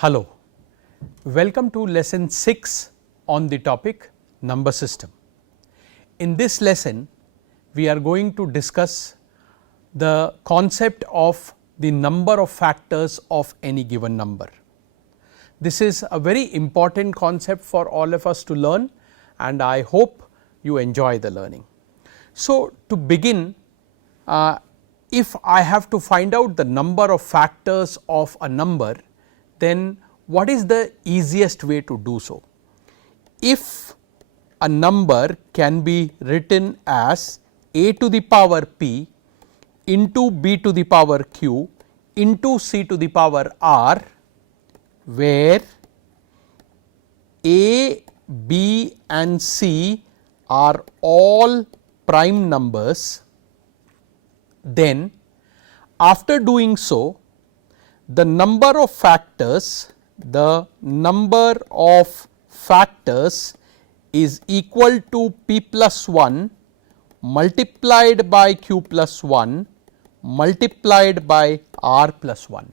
Hello, welcome to lesson 6 on the topic number system. In this lesson, we are going to discuss the concept of the number of factors of any given number. This is a very important concept for all of us to learn, and I hope you enjoy the learning. So, to begin, if I have to find out the number of factors of a number, then what is the easiest way to do so? If a number can be written as a to the power p into b to the power q into c to the power r, where a, b and c are all prime numbers, then after doing so, the number of factors is equal to p plus 1 multiplied by q plus 1 multiplied by r plus 1.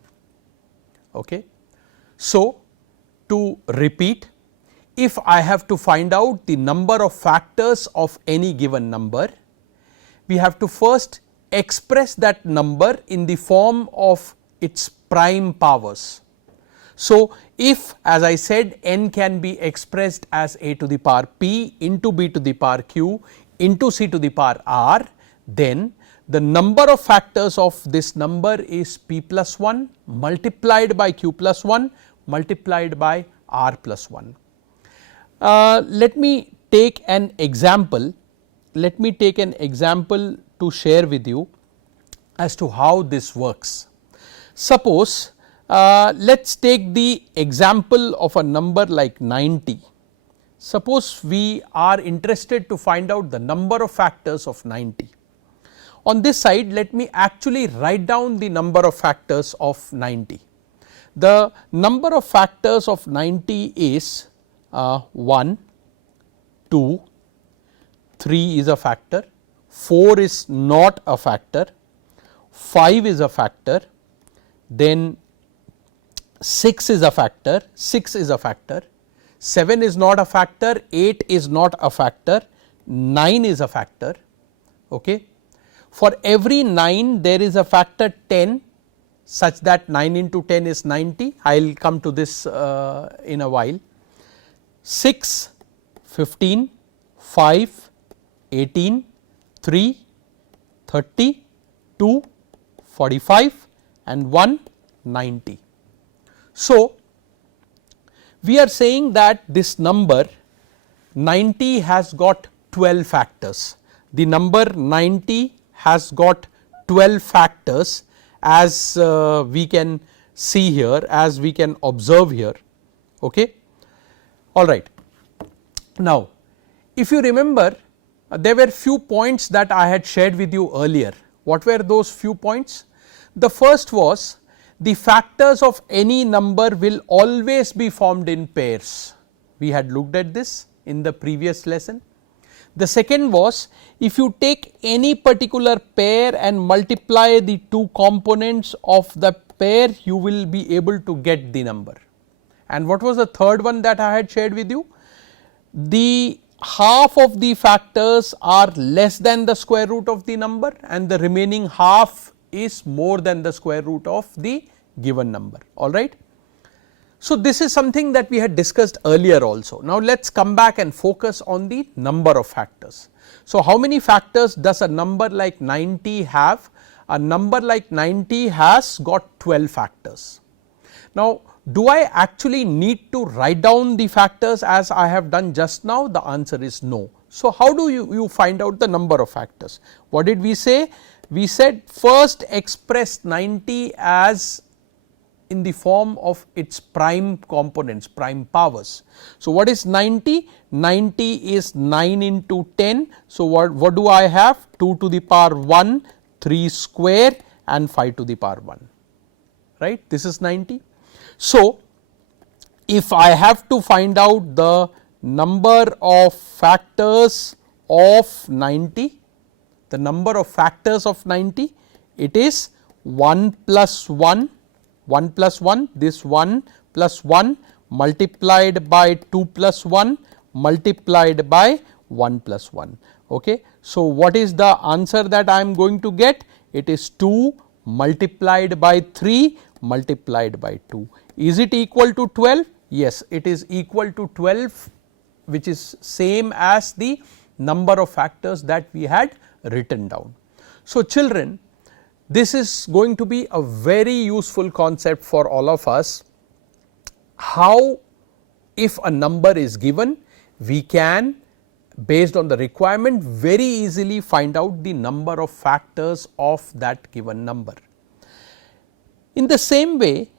Okay. So, to repeat, if I have to find out the number of factors of any given number, we have to first express that number in the form of its prime powers. So, if as I said n can be expressed as a to the power p into b to the power q into c to the power r, then the number of factors of this number is p plus 1 multiplied by q plus 1 multiplied by r plus 1. Let me take an example. Let me take an example to share with you as to how this works. Suppose let us take the example of a number like 90. Suppose we are interested to find out the number of factors of 90. On this side, let me actually write down the number of factors of 90. The number of factors of 90 is 1, 2, 3 is a factor, 4 is not a factor, 5 is a factor, then 6 is a factor, 7 is not a factor, 8 is not a factor, 9 is a factor. Okay. For every 9 there is a factor 10 such that 9 into 10 is 90. I will come to this in a while. 6, 15, 5, 18, 3, 30, 2, 45 and 1, 90. So, we are saying that this number 90 has got 12 factors. The number 90 has got 12 factors, as we can see here, as we can observe here. Okay. All right. Now, if you remember, there were few points that I had shared with you earlier. What were those few points? The first was the factors of any number will always be formed in pairs. We had looked at this in the previous lesson. The second was, if you take any particular pair and multiply the two components of the pair, you will be able to get the number. And what was the third one that I had shared with you? The half of the factors are less than the square root of the number and the remaining half is more than the square root of the given number. All right. So, this is something that we had discussed earlier also. Now, let us come back and focus on the number of factors. So, how many factors does a number like 90 have? A number like 90 has got 12 factors. Now, do I actually need to write down the factors as I have done just now? The answer is no. So, how do you find out the number of factors? What did we say? We said first express 90 as in the form of its prime components, prime powers. So, what is 90? 90 is 9 into 10. So, what do I have? 2 to the power 1, 3 square and 5 to the power 1, right. This is 90. So, if I have to find out the number of factors of 90, the number of factors of 90, it is 1 plus 1 1 plus 1, this 1 plus 1 multiplied by 2 plus 1 multiplied by 1 plus 1. Okay. So, what is the answer that I am going to get? It is 2 multiplied by 3 multiplied by 2. Is it equal to 12? Yes, it is equal to 12, which is same as the number of factors that we had written down. So, children, this is going to be a very useful concept for all of us. How, if a number is given, we can, based on the requirement, very easily find out the number of factors of that given number. In the same way,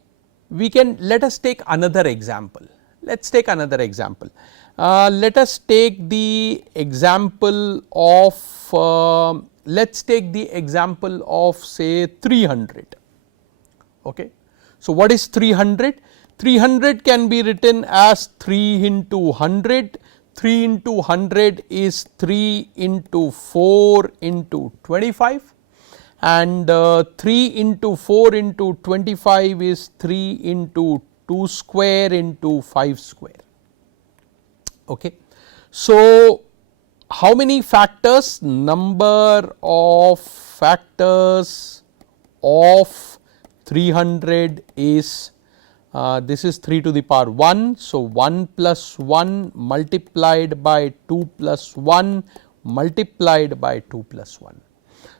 we can, let us take another example. Let us take another example. Let us take the example of let us take the example of say 300. Okay. So, what is 300? 300 can be written as 3 into 100. 3 into 100 is 3 into 4 into 25, and 3 into 4 into 25 is 3 into 2 square into 5 square. Okay. So, how many factors? Number of factors of 300 is this is 3 to the power 1. So, 1 plus 1 multiplied by 2 plus 1 multiplied by 2 plus 1.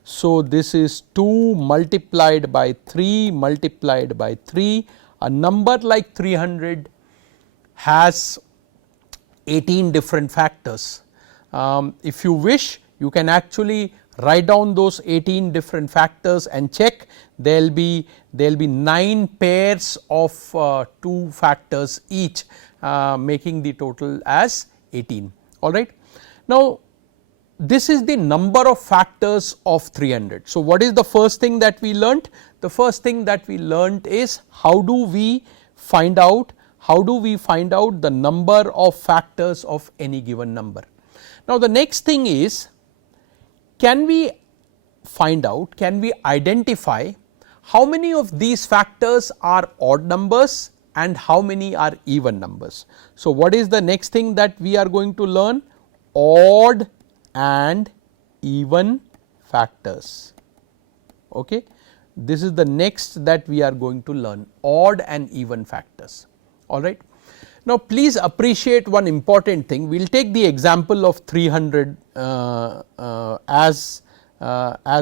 So, this is 2 multiplied by 3 multiplied by 3. A number like 300 has 18 different factors. If you wish, you can actually write down those 18 different factors and check. There will be 9 pairs of 2 factors each, making the total as 18. All right. Now, this is the number of factors of 300. So, what is the first thing that we learnt? The first thing that we learnt is how do we find out the number of factors of any given number. Now, the next thing is, can we find out, can we identify how many of these factors are odd numbers and how many are even numbers. So, what is the next thing that we are going to learn? Odd and even factors. Okay. This is the next that we are going to learn, odd and even factors. All right. Now, please appreciate one important thing. We will take the example of 300 as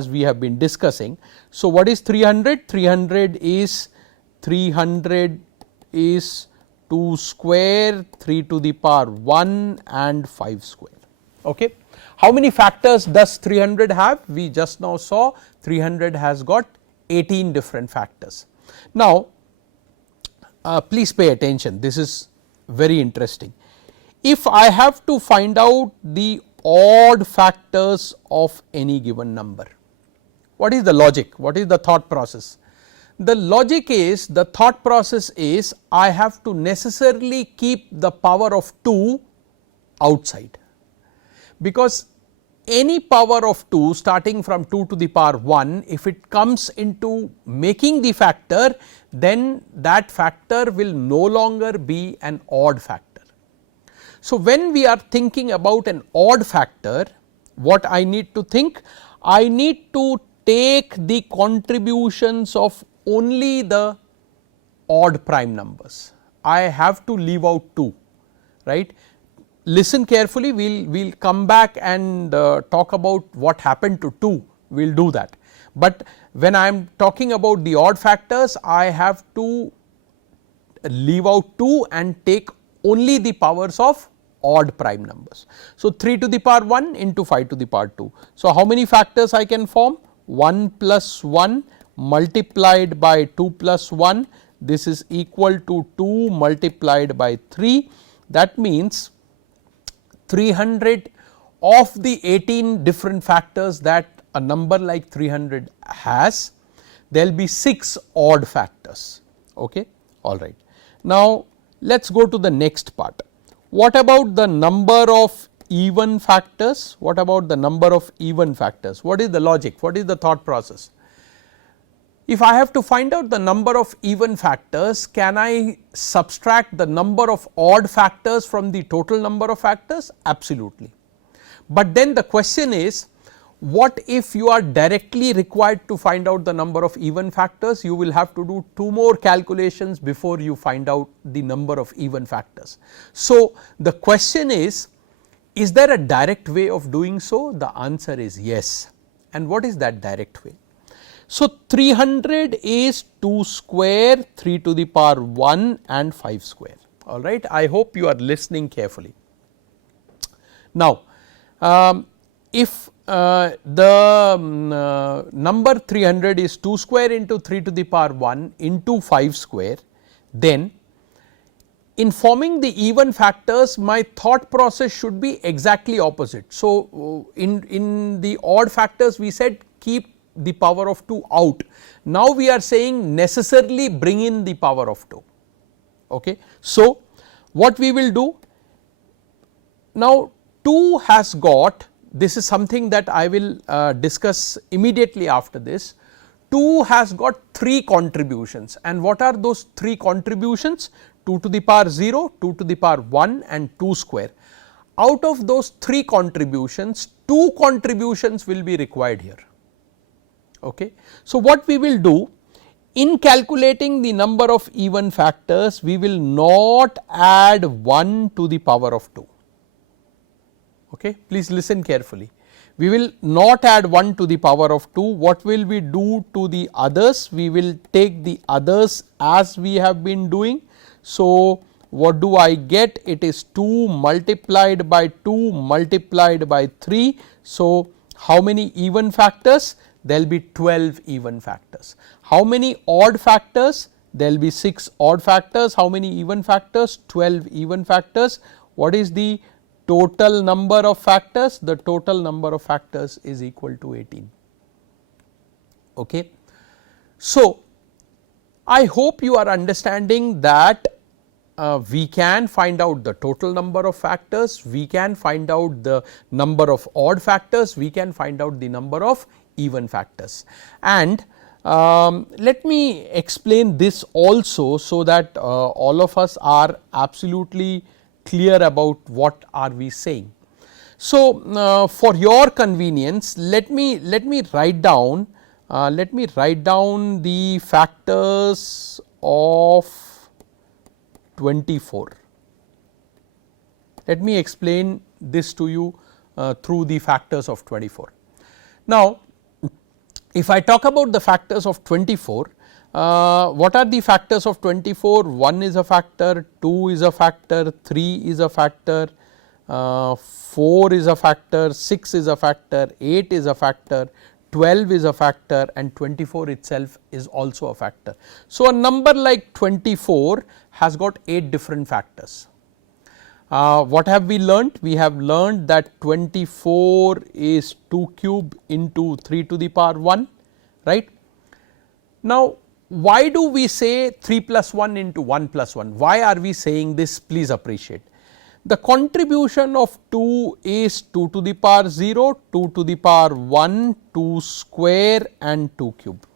we have been discussing. So, what is 300? 300 is 2 square, 3 to the power 1 and 5 square. Okay. How many factors does 300 have? We just now saw 300 has got 18 different factors. Now, please pay attention, this is very interesting. If I have to find out the odd factors of any given number, what is the logic? What is the thought process? The logic is, the thought process is, I have to necessarily keep the power of 2 outside, because any power of 2 starting from 2 to the power 1, if it comes into making the factor, then that factor will no longer be an odd factor. So, when we are thinking about an odd factor, what I need to think? I need to take the contributions of only the odd prime numbers. I have to leave out 2, right. Listen carefully, we will come back and talk about what happened to 2, we will do that. But when I am talking about the odd factors, I have to leave out 2 and take only the powers of odd prime numbers. So, 3 to the power 1 into 5 to the power 2. So, how many factors I can form? 1 plus 1 multiplied by 2 plus 1, this is equal to 2 multiplied by 3. That means 300 of the 18 different factors that a number like 300 has, there will be 6 odd factors. Okay. All right. Now, let us go to the next part. What about the number of even factors? What about the number of even factors? What is the logic? What is the thought process? If I have to find out the number of even factors, can I subtract the number of odd factors from the total number of factors? Absolutely. But then the question is, what if you are directly required to find out the number of even factors? You will have to do 2 more calculations before you find out the number of even factors. So, the question is there a direct way of doing so? The answer is yes. And what is that direct way? So, 300 is 2 square, 3 to the power 1 and 5 square, alright. I hope you are listening carefully. Now, if the number 300 is 2 square into 3 to the power 1 into 5 square, then in forming the even factors, my thought process should be exactly opposite. So, in the odd factors we said keep the power of 2 out. Now, we are saying necessarily bring in the power of 2. Okay. So, what we will do now, 2 has got, this is something that I will discuss immediately after this. 2 has got 3 contributions, and what are those 3 contributions? 2 to the power 0, 2 to the power 1 and 2 square. Out of those 3 contributions, 2 contributions will be required here. Okay. So, what we will do in calculating the number of even factors, we will not add 1 to the power of 2. Okay. Please listen carefully. We will not add 1 to the power of 2. What will we do to the others? We will take the others as we have been doing. So, what do I get? It is 2 multiplied by 2 multiplied by 3. So, how many even factors? There will be 12 even factors. How many odd factors? There will be 6 odd factors. How many even factors? 12 even factors. What is the total number of factors? The total number of factors is equal to 18. Okay. So, I hope you are understanding that we can find out the total number of factors, we can find out the number of odd factors, we can find out the number of even factors. And let me explain this also, so that all of us are absolutely clear about what are we saying. So, for your convenience, let me write down the factors of 24. Let me explain this to you through the factors of 24. Now, if I talk about the factors of 24, what are the factors of 24? 1 is a factor, 2 is a factor, 3 is a factor, 4 is a factor, 6 is a factor, 8 is a factor, 12 is a factor, and 24 itself is also a factor. So, a number like 24 has got 8 different factors. What have we learnt? We have learnt that 24 is 2 cube into 3 to the power 1, right. Now, why do we say 3 plus 1 into 1 plus 1? Why are we saying this? Please appreciate. The contribution of 2 is 2 to the power 0, 2 to the power 1, 2 square and 2 cube.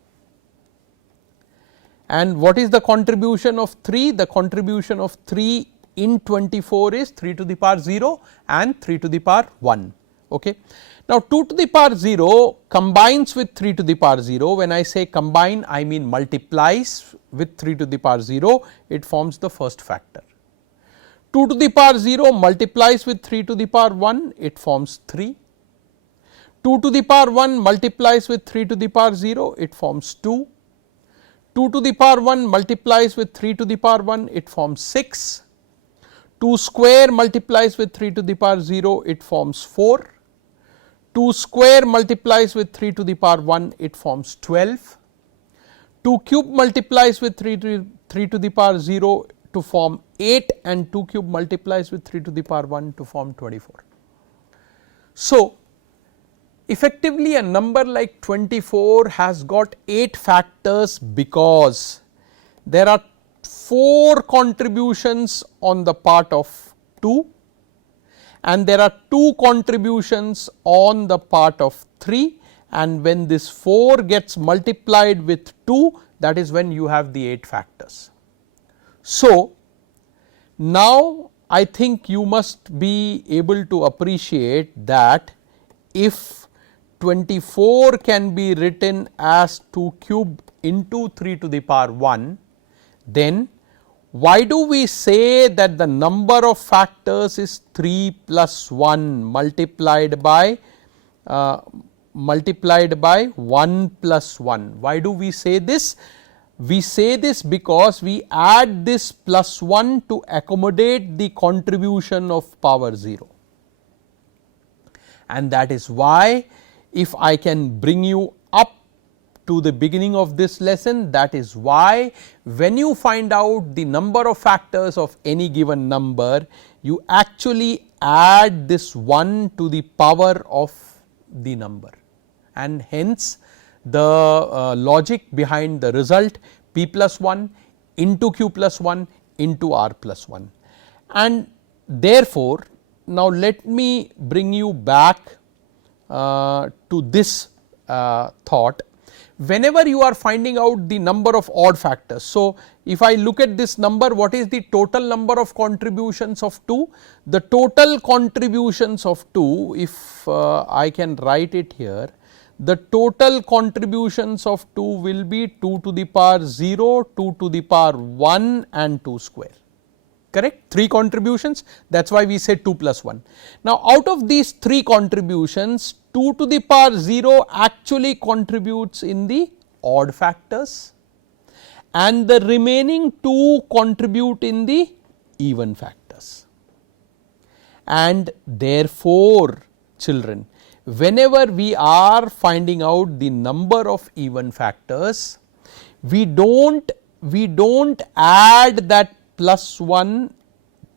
And what is the contribution of 3? The contribution of 3 in 24 is 3 to the power 0 and 3 to the power 1. Okay. Now, 2 to the power 0 combines with 3 to the power 0. When I say combine, I mean multiplies with 3 to the power 0, it forms the first factor. 2 to the power 0 multiplies with 3 to the power 1, it forms 3. 2 to the power 1 multiplies with 3 to the power 0, it forms 2. 2 to the power 1 multiplies with 3 to the power 1, it forms 6. 2 square multiplies with 3 to the power 0, it forms 4. 2 square multiplies with 3 to the power 1, it forms 12. 2 cube multiplies with 3 to the power 0 to form 8, and 2 cube multiplies with 3 to the power 1 to form 24. So, effectively a number like 24 has got 8 factors because there are 4 contributions on the part of 2 and there are 2 contributions on the part of 3 and when this 4 gets multiplied with 2, that is when you have the 8 factors. So, now I think you must be able to appreciate that if 24 can be written as 2 cube into 3 to the power 1, then why do we say that the number of factors is 3 plus 1 multiplied by 1 plus 1? Why do we say this? We say this because we add this plus 1 to accommodate the contribution of power 0, and that is why if I can bring you up to the beginning of this lesson, that is why when you find out the number of factors of any given number, you actually add this 1 to the power of the number, and hence the logic behind the result p plus 1 into q plus 1 into r plus 1. And therefore, now let me bring you back to this thought. Whenever you are finding out the number of odd factors. So, if I look at this number, what is the total number of contributions of 2? The total contributions of 2, if I can write it here, the total contributions of 2 will be 2 to the power 0, 2 to the power 1 and 2 square, correct, 3 contributions, that is why we say 2 plus 1. Now, out of these 3 contributions, 2 to the power 0 actually contributes in the odd factors, and the remaining 2 contribute in the even factors. And therefore, children, whenever we are finding out the number of even factors, we do not add that plus 1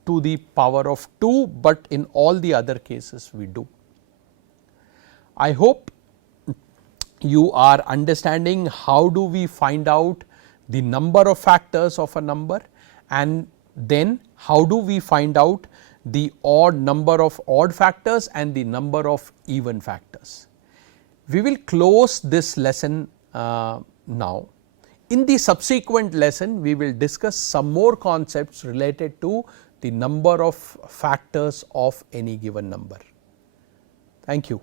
to the power of 2, but in all the other cases we do. I hope you are understanding how do we find out the number of factors of a number, and then how do we find out the odd number of odd factors and the number of even factors. We will close this lesson now. In the subsequent lesson, we will discuss some more concepts related to the number of factors of any given number. Thank you.